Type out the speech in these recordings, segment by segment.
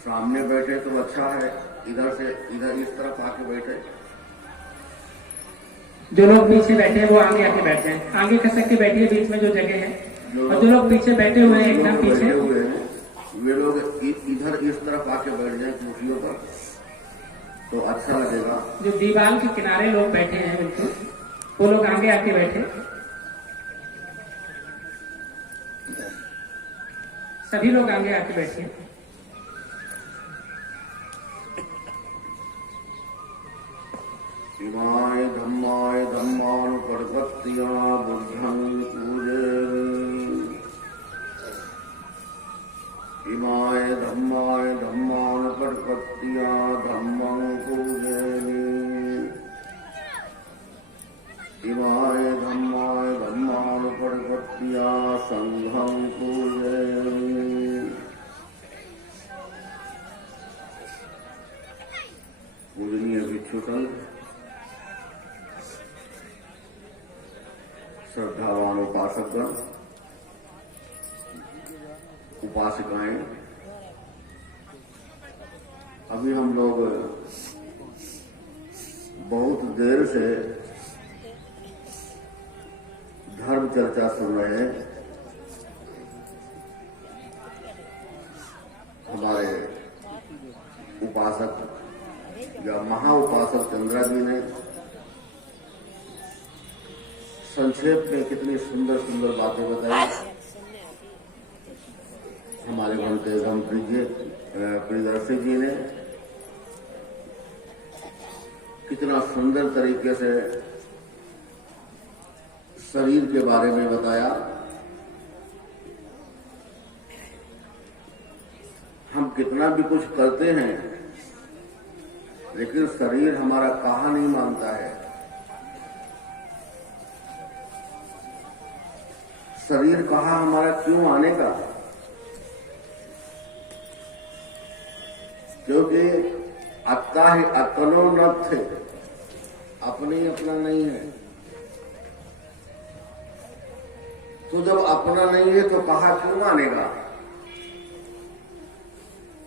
सामने बैठे तो अच्छा है, इधर से इधर इस तरफ आके बैठे। जो लोग पीछे बैठे हैं वो आगे आके बैठ जाएं, आगे खसक के बैठिए बीच में जो जगह है। और जो लोग पीछे बैठे हुए हैं एकदम पीछे, बैठे हुए हैं वे लोग इधर इस तरफ आके बैठ जाए कुर्सियों पर तो अच्छा लगेगा। जो दीवार के किनारे लोग बैठे हैं बिल्कुल, वो लोग आगे आके बैठे। सभी लोग आगे आके बैठे। शिवाय धम्माय धम्मानुपरपत्त्या बुद्धं पूजे। शिवाय धम्माय धम्मानुपरपत्त्या धम्मं पूजे। शिवाय धम्माय धम्मानुपरपत्त्या संघं पूजे। पूजनीय भिक्षु संघ, श्रद्धावान उपासकगण, उपासिकाएं, अभी हम लोग बहुत देर से धर्म चर्चा सुन रहे हैं। हमारे उपासक या महा उपासक चंद्रा जी ने संक्षेप में कितनी सुंदर सुंदर बातें बताई। हमारे बनते एवं प्रियदर्शी जी ने कितना सुंदर तरीके से शरीर के बारे में बताया। हम कितना भी कुछ करते हैं लेकिन शरीर हमारा कहा नहीं मानता है। शरीर कहा हमारा क्यों आने का? क्योंकि अत्ता ही अकलो न थे, अपने अपना नहीं है। तो जब अपना नहीं है तो कहा क्यों आनेगा?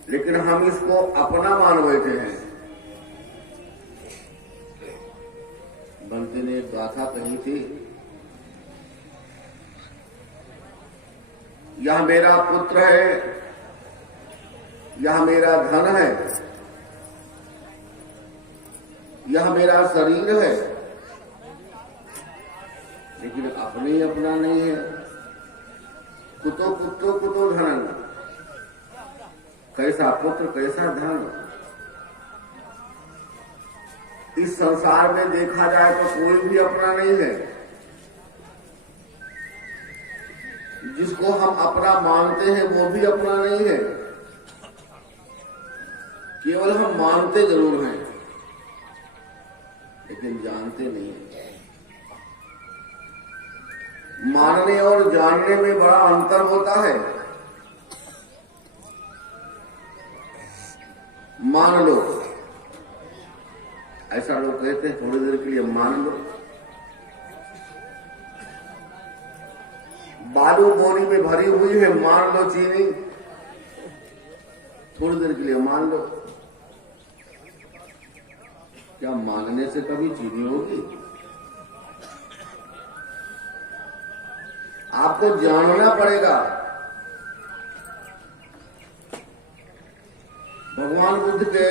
लेकिन हम इसको अपना मान बैठे हैं। बंटी ने एक गाथा कही थी, यह मेरा पुत्र है, यह मेरा धन है, यह मेरा शरीर है, लेकिन अपने अपना नहीं है। कुतो पुत्रो कुतो धन, कैसा पुत्र कैसा धन। इस संसार में देखा जाए तो कोई भी अपना नहीं है। जिसको हम अपना मानते हैं वो भी अपना नहीं है, केवल हम मानते जरूर हैं लेकिन जानते नहीं हैं। मानने और जानने में बड़ा अंतर होता है। मान लो, ऐसा लोग कहते हैं थोड़ी देर के लिए मान लो। बालू बोरी में भरी हुई है, मान लो चीनी, थोड़ी देर के लिए मान लो। क्या मानने से कभी चीनी होगी? आपको जानना पड़ेगा। भगवान बुद्ध के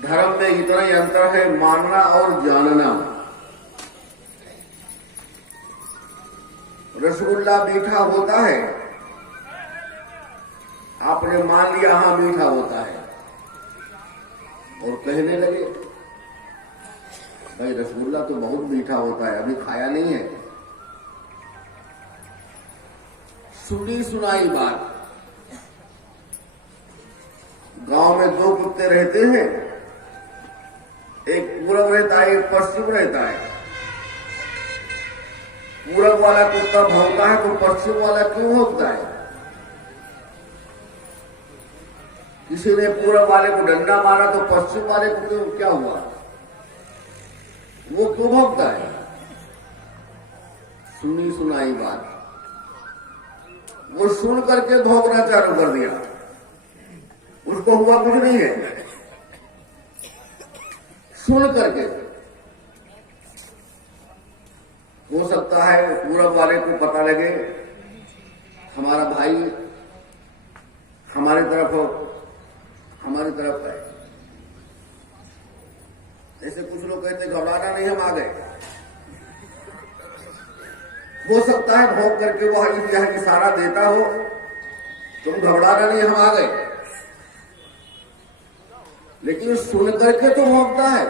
धर्म में इतना ही अंतर है, मानना और जानना। रसगुल्ला मीठा होता है, आपने मान लिया हाँ मीठा होता है, और कहने लगे भाई रसगुल्ला तो बहुत मीठा होता है, अभी खाया नहीं है। सुनी सुनाई बात। गांव में दो कुत्ते रहते हैं, एक पूरब रहता है एक पश्चिम रहता है। पूरब वाला कुत्ता भौंकता है तो पश्चिम वाला क्यों भौंकता है? किसी ने पूरब वाले को डंडा मारा तो पश्चिम वाले को क्या हुआ? वो क्यों भौंकता है? सुनी सुनाई बात। वो सुन करके भौंकना चालू कर दिया। उसको हुआ कुछ नहीं है। सुन करके हो सकता है पूरब वाले को पता लगे हमारा भाई हमारी तरफ है। जैसे कुछ लोग कहते घबराना नहीं, हम आ गए। हो सकता है भौंक करके वो यह इशारा देता हो तुम घबराना नहीं, हम आ गए, लेकिन सुन करके तो भौंकता है।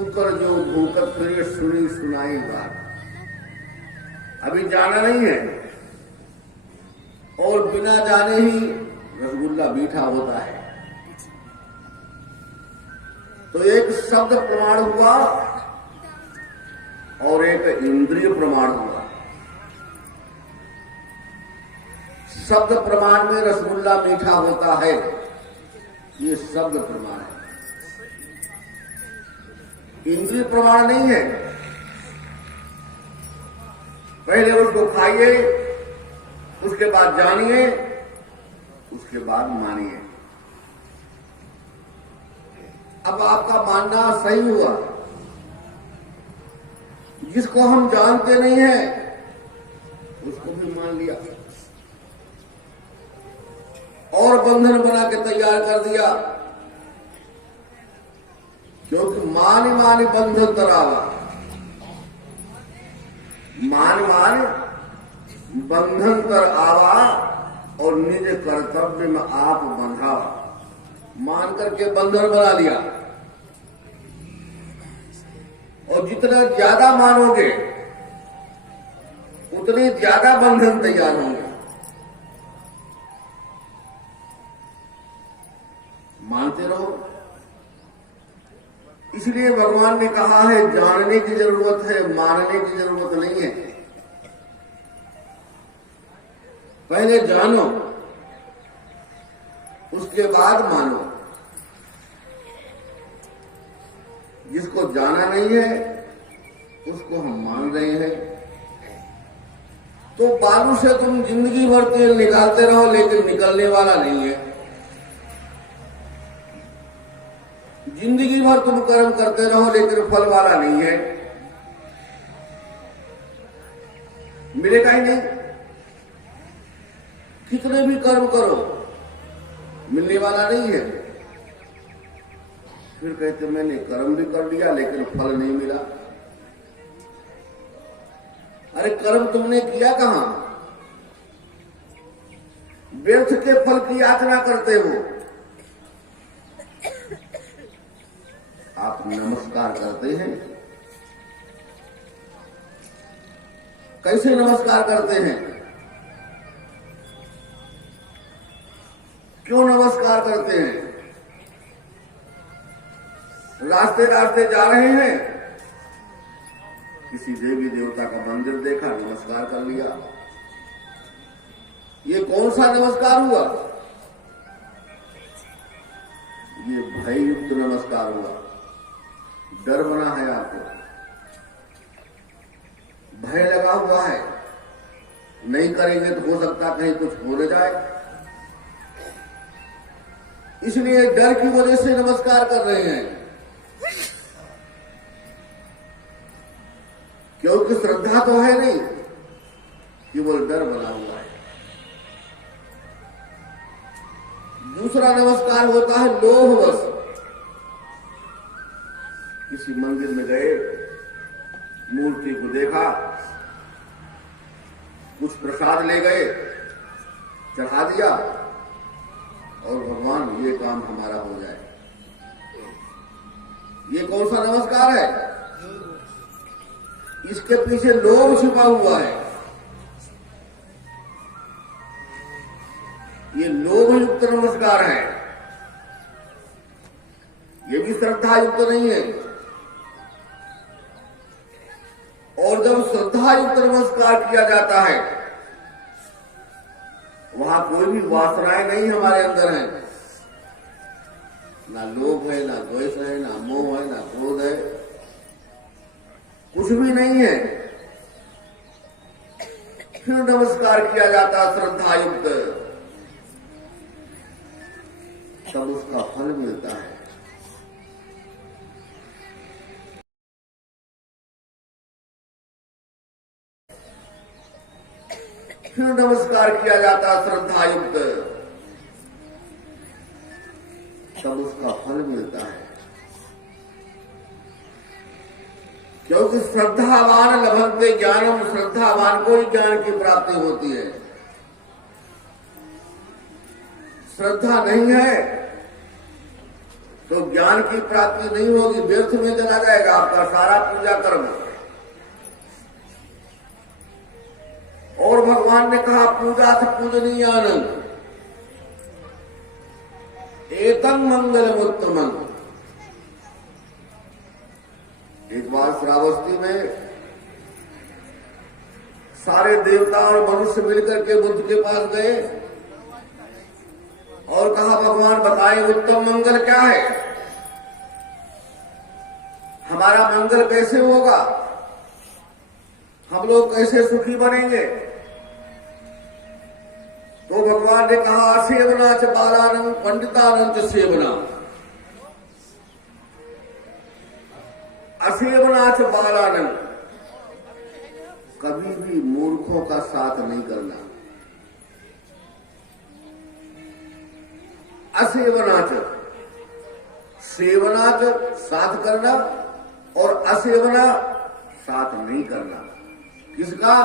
ऊपर जो भूकत फिर सुनी सुनाई बात, अभी जाना नहीं है और बिना जाने ही रसगुल्ला मीठा होता है। तो एक शब्द प्रमाण हुआ और एक इंद्रिय प्रमाण हुआ। शब्द प्रमाण में रसगुल्ला मीठा होता है, ये शब्द प्रमाण है, इंद्रिय प्रमाण नहीं है। पहले उसको खाइए, उसके बाद जानिए, उसके बाद मानिए। अब आपका मानना सही हुआ। जिसको हम जानते नहीं हैं उसको भी मान लिया और बंधन बना के तैयार कर दिया, क्योंकि मानि बंधन तरावा, मान बंधन तर आवा और निज कर्तव्य में आप बंधावा। मान करके बंधन बना लिया और जितना ज्यादा मानोगे उतने ज्यादा बंधन तैयार होंगे। मानते रहो। इसलिए भगवान ने कहा है जानने की जरूरत है, मानने की जरूरत नहीं है। पहले जानो, उसके बाद मानो। जिसको जाना नहीं है उसको हम मान रहे हैं। तो बालू से तुम जिंदगी भर तेल निकालते रहो लेकिन निकलने वाला नहीं है। जिंदगी भर तुम कर्म करते रहो लेकिन फल वाला नहीं है, मिलेगा ही नहीं। कितने भी कर्म करो मिलने वाला नहीं है। फिर कहते मैंने कर्म भी कर लिया लेकिन फल नहीं मिला। अरे कर्म तुमने किया कहां? व्यर्थ के फल की याचना करते हो। आप नमस्कार करते हैं, कैसे नमस्कार करते हैं? क्यों नमस्कार करते हैं? रास्ते रास्ते जा रहे हैं, किसी देवी देवता का मंदिर देखा, नमस्कार कर लिया। ये कौन सा नमस्कार हुआ? ये भय युक्त नमस्कार हुआ। डर बना है आपको, भय लगा हुआ है, नहीं करेंगे तो हो सकता कहीं कुछ हो न जाए, इसलिए डर की वजह से नमस्कार कर रहे हैं। क्योंकि श्रद्धा तो है नहीं, केवल डर बना हुआ है। दूसरा नमस्कार होता है लोभवश। किसी मंदिर में गए, मूर्ति को देखा, कुछ प्रसाद ले गए, चढ़ा दिया और भगवान ये काम हमारा हो जाए। ये कौन सा नमस्कार है? इसके पीछे लोभ छिपा हुआ है। ये लोभ युक्त नमस्कार है, ये भी श्रद्धा युक्त नहीं है। और जब श्रद्धा युक्त नमस्कार किया जाता है वहां कोई भी वासनाएं नहीं हमारे अंदर है, ना लोभ है, ना द्वेष है, ना मोह है, ना क्रोध है, कुछ भी नहीं है। फिर नमस्कार किया जाता श्रद्धा युक्त। तब उसका फल मिलता है। फिर नमस्कार किया जाता श्रद्धा युक्त, तब उसका फल मिलता है। क्योंकि श्रद्धावान लभन्ते ज्ञानम, श्रद्धावान को ही ज्ञान की प्राप्ति होती है। श्रद्धा नहीं है तो ज्ञान की प्राप्ति नहीं होगी, व्यर्थ में चला जाएगा आपका सारा पूजा कर्म। और भगवान ने कहा पूजा थ पूजनीय आनंद एतम मंगलम उत्तमं। एक बार श्रावस्ती में सारे देवता और मनुष्य मिलकर के बुद्ध के पास गए और कहा भगवान बताएं उत्तम मंगल क्या है, हमारा मंगल कैसे होगा, हम लोग कैसे सुखी बनेंगे। तो भगवान ने कहा असेवना च बालानंद पंडितानंद सेवना, असेवना च बालानंद, कभी भी मूर्खों का साथ नहीं करना। असेवनाच, सेवनाच साथ करना और असेवना साथ नहीं करना। किसका?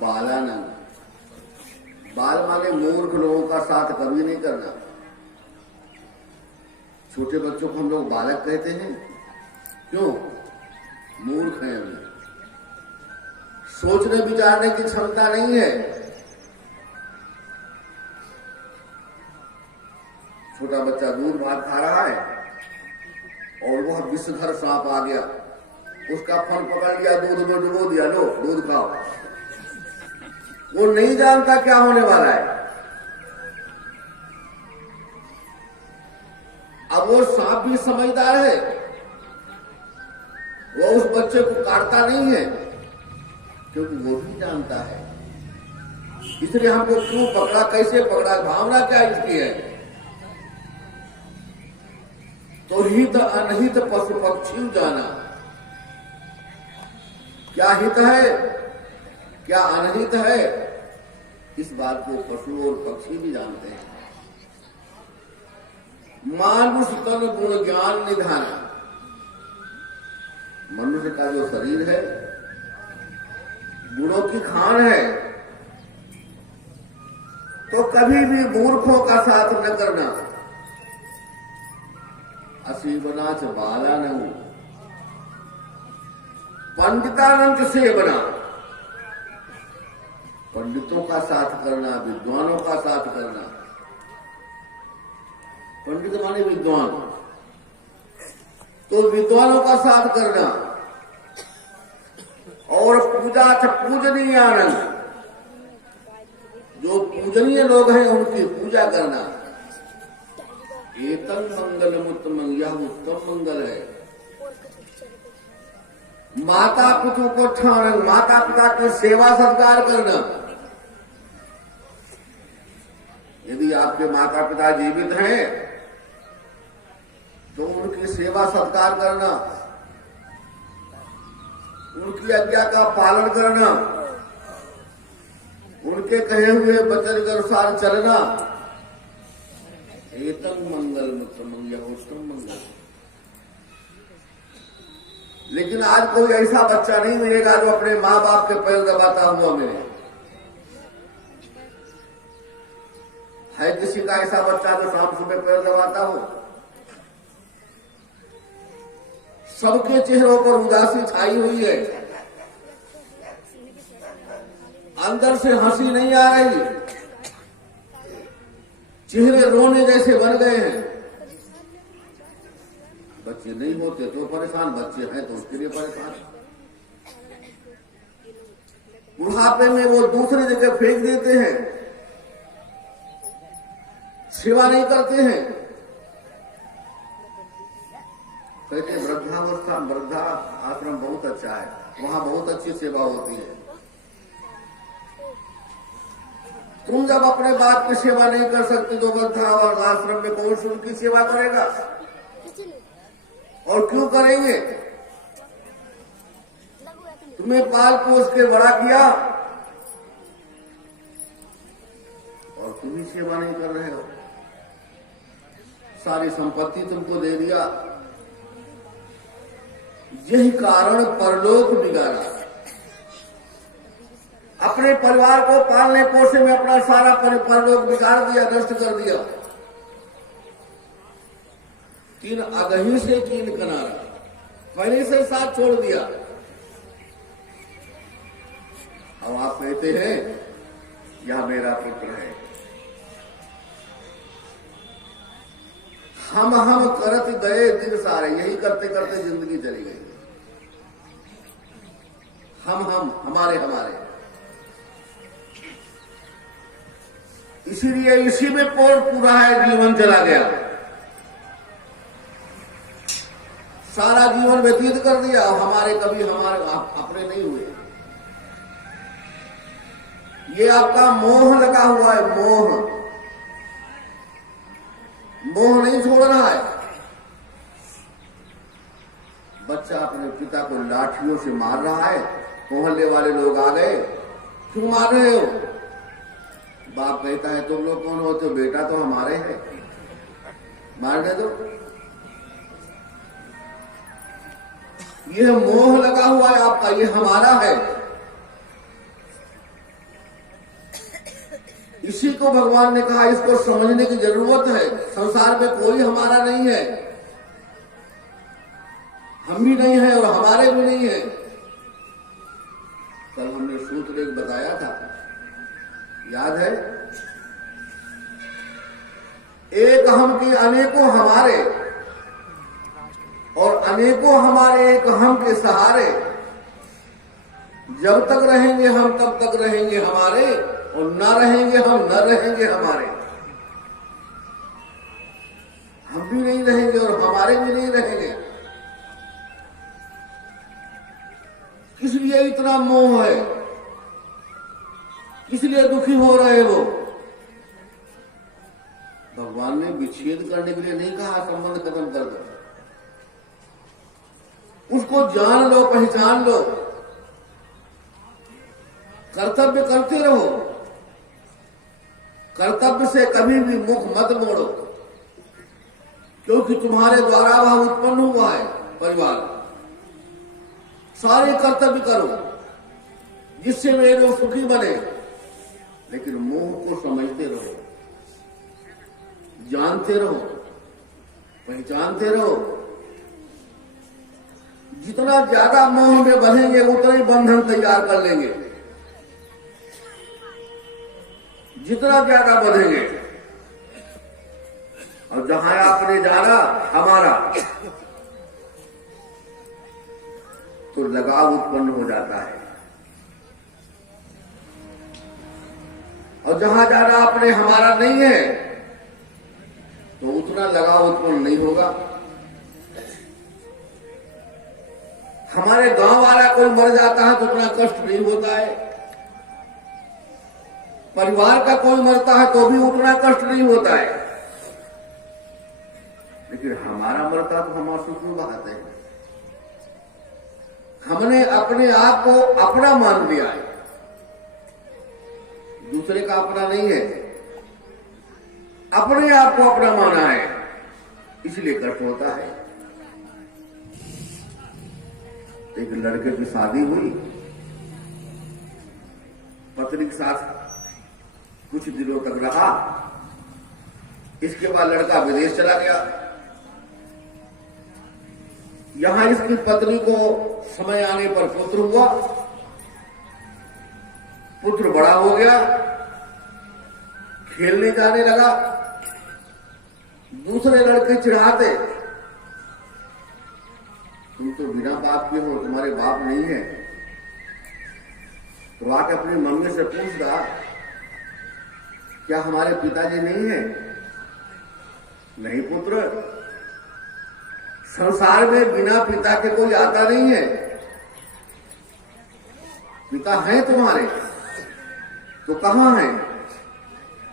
बालानंद। बाल माने मूर्ख लोगों का साथ कभी नहीं करना। छोटे बच्चों को हम लोग बालक कहते हैं, क्यों? मूर्ख हैं अभी, सोचने विचारने की क्षमता नहीं है। छोटा बच्चा दूध भात खा रहा है और वह विषधर सांप आ गया, उसका फन पकड़ लिया, दूध में डुबो दिया, लो दूध खाओ। वो नहीं जानता क्या होने वाला है। अब वो सांप भी समझदार है, वो उस बच्चे को काटता नहीं है क्योंकि वो भी जानता है। इसलिए हमको क्यों पकड़ा, कैसे पकड़ा, भावना क्या इसकी है। तो हित अनहित पशु पक्षी जाना, क्या हित है क्या अनहित है, इस बात को पशु और पक्षी भी जानते हैं। मानुष तन गुण ज्ञान निधान, मनुष्य का जो शरीर है गुणों की खान है, तो कभी भी मूर्खों का साथ न करना। असीवनाच बालानंद पंडितानंद सेवना, पंडितों का साथ करना, विद्वानों का साथ करना। पंडित माने विद्वान, तो विद्वानों का साथ करना। और पूजा च पूजनीय आनंद, जो पूजनीय लोग हैं उनकी पूजा करना। एतम मंगलम उत्तमं, यह उत्तम मंगल है। माता पिता को ठान, माता पिता की सेवा सत्कार करना। यदि आपके माता पिता जीवित हैं तो उनकी सेवा सत्कार करना, उनकी आज्ञा का पालन करना, उनके कहे हुए वचन के अनुसार चलना। एतम मंगल उत्तमं, यह उत्तम मंगल। लेकिन आज कोई ऐसा बच्चा नहीं मिलेगा जो अपने माँ बाप के पैर दबाता हुआ मिले। है किसी का ऐसा बच्चा जो शाम सुबह पैर दबाता हो? सबके चेहरों पर उदासी छाई हुई है, अंदर से हंसी नहीं आ रही, चेहरे रोने जैसे बन गए हैं। बच्चे नहीं होते तो परेशान, बच्चे हैं तो उसके लिए परेशान। बुढ़ापे में वो दूसरी जगह फेंक देते हैं, सेवा नहीं करते हैं। कहते वृद्धावस्था, वृद्धा आश्रम बहुत अच्छा है, वहां बहुत अच्छी सेवा होती है। तुम जब अपने बाप की सेवा नहीं कर सकते तो वृद्धाश्रम आश्रम में कौन सी उनकी सेवा करेगा? और क्यों करेंगे? तुम्हें पाल पोस के बड़ा किया और तुम ही सेवा नहीं कर रहे हो। सारी संपत्ति तुमको दे दिया, यही कारण परलोक बिगाड़ा। अपने परिवार को पालने पोषने में अपना सारा परलोक बिगाड़ दिया, नष्ट कर दिया। तीन अगही से कीन किनारा, पहले से साथ छोड़ दिया। अब आप कहते हैं यह मेरा पुत्र है। हम करत गए दिन सारे, यही करते करते जिंदगी चली गई। हम हमारे हमारे, इसीलिए इसी में पूरा है जीवन चला गया। सारा जीवन व्यतीत कर दिया, हमारे कभी हमारे अपने नहीं हुए। ये आपका मोह लगा हुआ है, मोह नहीं छोड़ रहा है। बच्चा अपने पिता को लाठियों से मार रहा है, मोहल्ले वाले लोग आ गए, क्यों मार रहे हो? बाप कहता है तुम लोग कौन होते हो? बेटा तो हमारे हैं, मारने दो। यह मोह लगा हुआ है आपका, ये हमारा है। इसी को भगवान ने कहा इसको समझने की जरूरत है। संसार में कोई हमारा नहीं है, हम भी नहीं है और हमारे भी नहीं है। कल हमने सूत्र एक बताया था, याद है? एक हम के अनेकों हमारे और अनेकों हमारे एक हम के सहारे। जब तक रहेंगे हम तब तक रहेंगे हमारे, और न रहेंगे हम न रहेंगे हमारे। हम भी नहीं रहेंगे और हमारे भी नहीं रहेंगे। किस लिए इतना मोह है? किस लिए दुखी हो रहे हो? भगवान ने विच्छेद करने के लिए नहीं कहा संबंध खत्म कर दो। उसको जान लो, पहचान लो, कर्तव्य करते रहो। कर्तव्य से कभी भी मुख मत मोड़ो, क्योंकि तुम्हारे द्वारा वह उत्पन्न हुआ है परिवार। सारे कर्तव्य करो जिससे वे लोग सुखी बने, लेकिन मोह को समझते रहो, जानते रहो, पहचानते रहो। जितना ज्यादा मोह में बंधेंगे उतना ही बंधन तैयार कर लेंगे। जितना ज्यादा बढ़ेंगे, और जहां आपने जाना हमारा, तो लगाव उत्पन्न हो जाता है। और जहां जाना आपने हमारा नहीं है, तो उतना लगाव उत्पन्न नहीं होगा। हमारे गांव वाला कोई मर जाता है तो उतना कष्ट नहीं होता है। परिवार का कोई मरता है तो भी उतना कष्ट नहीं होता है। लेकिन हमारा मरता तो हम आंसू क्यों बहाते हैं? हमने अपने आप को अपना मान लिया है, दूसरे का अपना नहीं है। अपने आप को अपना माना है, इसलिए कष्ट होता है। एक लड़के की शादी हुई, पत्नी के साथ कुछ दिनों तक रहा। इसके बाद लड़का विदेश चला गया। यहां इसकी पत्नी को समय आने पर पुत्र हुआ। पुत्र बड़ा हो गया, खेलने जाने लगा। दूसरे लड़के चिढ़ाते, तुम तो बिना बाप के हो, तुम्हारे बाप नहीं है। तो आके अपनी मम्मी से पूछता, क्या हमारे पिताजी नहीं है? नहीं पुत्र, संसार में बिना पिता के कोई आता नहीं है। पिता है तुम्हारे, तो कहां है?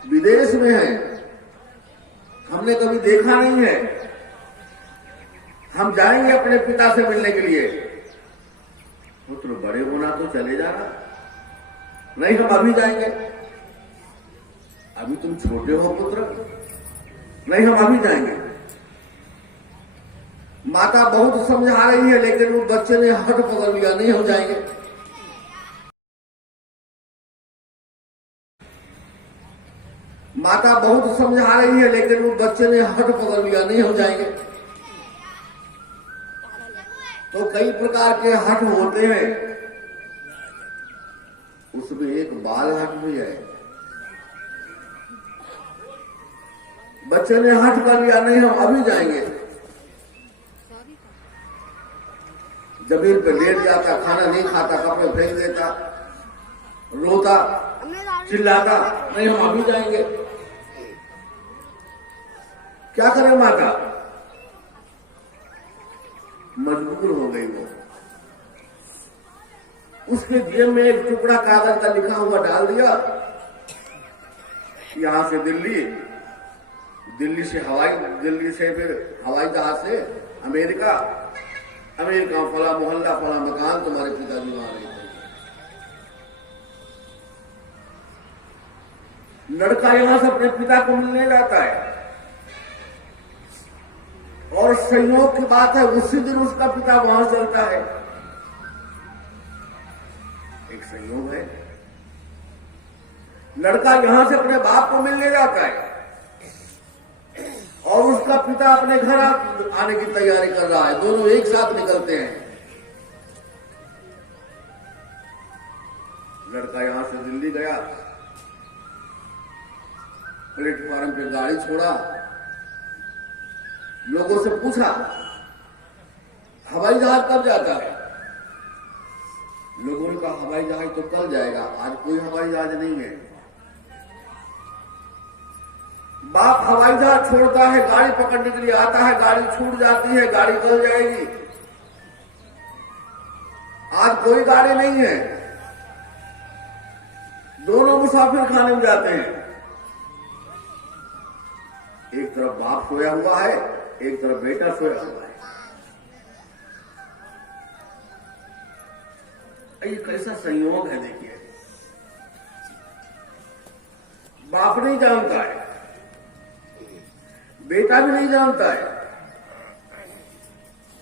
विदेश में है, हमने कभी देखा नहीं है, हम जाएंगे अपने पिता से मिलने के लिए। पुत्र बड़े होना तो चले जाना, नहीं हम अभी जाएंगे। अभी तुम छोटे हो पुत्र, नहीं हम अभी जाएंगे। माता बहुत समझा रही है, लेकिन उस बच्चे ने हट पकड़ लिया, नहीं हम जाएंगे। माता बहुत समझा रही है, लेकिन उस बच्चे ने हट पकड़ लिया, नहीं हम जाएंगे। तो कई प्रकार के हट होते हैं, उसमें एक बाल हट भी है। बच्चे ने हट कर लिया, नहीं हम अभी जाएंगे। जमीन पे लेट जाता, खाना नहीं खाता, कपड़े फेंक देता, रोता, चिल्लाता, नहीं हम अभी जाएंगे। क्या करे माता, मजबूर हो गई वो। उसके जेब में एक टुकड़ा कागज का लिखा हुआ डाल दिया, यहां से दिल्ली, दिल्ली से फिर हवाई जहाज से अमेरिका, अमेरिका फला मोहल्ला फला मकान, तुम्हारे पिताजी वहां रहते। लड़का यहां से अपने पिता को मिलने जाता है, और संयोग की बात है उसी दिन उसका पिता वहां चलता है। एक संयोग है, लड़का यहां से अपने बाप को मिलने जाता है और उसका पिता अपने घर आने की तैयारी कर रहा है, दोनों एक साथ निकलते हैं। लड़का यहां से दिल्ली गया, प्लेटफॉर्म पे गाड़ी छोड़ा, लोगों से पूछा हवाई जहाज कब जाता है। लोगों ने कहा हवाई जहाज तो कल जाएगा, आज कोई हवाई जहाज नहीं है। बाप हवाई जहाज छोड़ता है, गाड़ी पकड़ने के लिए आता है, गाड़ी छूट जाती है, गाड़ी कल जाएगी। आज कोई गाड़ी नहीं है, दोनों मुसाफिर खाने में जाते हैं। एक तरफ बाप सोया हुआ है, एक तरफ बेटा सोया हुआ है। ये कैसा संयोग है देखिए। बाप नहीं जानता है, बेटा भी नहीं जानता है,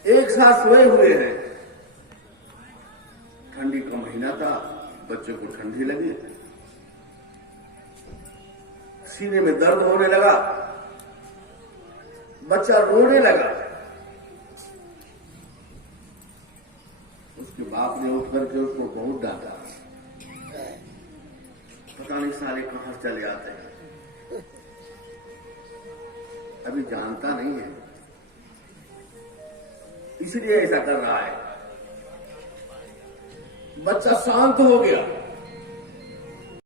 एक साथ सोए हुए हैं। ठंडी का महीना था, बच्चे को ठंडी लगी, सीने में दर्द होने लगा, बच्चा रोने लगा। उसके बाप ने उठ करके उसको बहुत डांटा, पता नहीं साले कहां चले आते हैं, अभी जानता नहीं है, इसलिए ऐसा कर रहा है। बच्चा शांत हो गया।